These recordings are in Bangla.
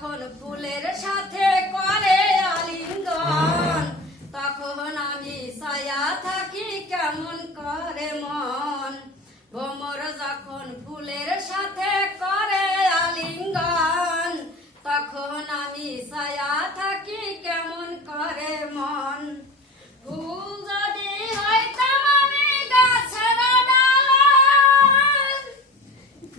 যখন ফুলের সাথে করে আলিঙ্গন, তখন আমি ছায়া থাকি কেমন করে মন। ভ্রমর যখন ফুলের সাথে করে আলিঙ্গন, তখন আমি ছায়া থাকি কেমন করে মন। ফুল যদি হইতাম আমি গাছের ডাল,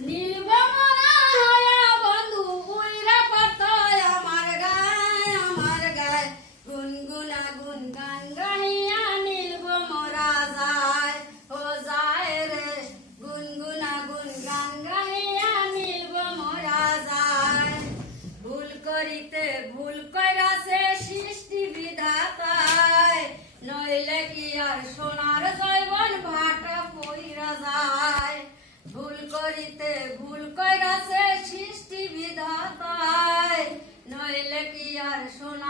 নীলভমরা হইয়া বন্ধু উইরা পড়তই আমার গায়। গুনগুনা গুন গান গাইয়া নীলভমরা যায়, ও যায় রে। গুনগুনা গুন গান গাইয়া নীলভমরা যায়। ভুল করিতে ভুল কইরাছে সৃষ্টি বিধাতায়, নইলে কি আর সোনার জৈবন ভাটা পইরা যায়। ভুল করিতে ভুল কইরাছে সৃষ্টি বিধাতায়, নইলে কি আর সোনার